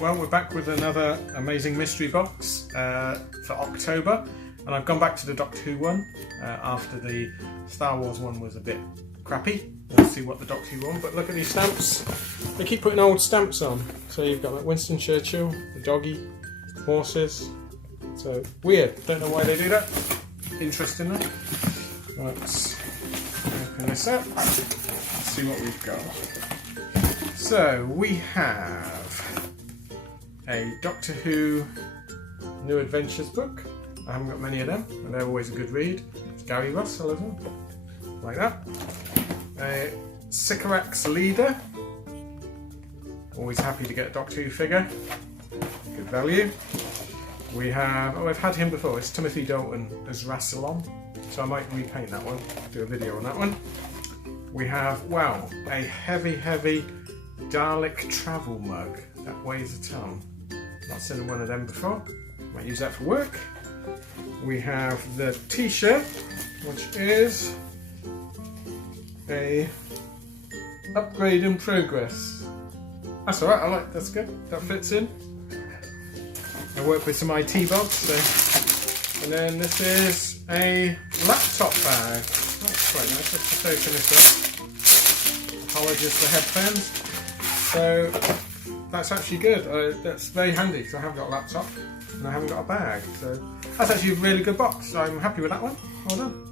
well, we're back with another amazing mystery box for October, and I've gone back to the Doctor Who one after the Star Wars one was a bit crappy. Let's see what the Doctor Who one, but look at these stamps. They keep putting old stamps on. So you've got like Winston Churchill, the doggy, horses. So weird, don't know why they do that. Interestingly. Let's open this up, let's see what we've got. So we have a Doctor Who New Adventures book. I haven't got many of them, but they're always a good read. It's Gary Russell, isn't it? Like that. A Sycorax Leader. Always happy to get a Doctor Who figure. Good value. We have, oh, I've had him before. It's Timothy Dalton as Rassilon. So I might repaint that one, do a video on that one. We have, wow, a heavy Dalek travel mug that weighs a ton. Not seen one of them before. Might use that for work. We have the t-shirt, which is a upgrade in progress. That's alright, that's good. That fits in. I work with some IT bobs, so. And then this is a laptop bag. That's quite nice. Let's just open this up. Apologies for headphones. So that's actually good. That's very handy because I haven't got a laptop and I haven't got a bag. So that's actually a really good box. So I'm happy with that one. Well done.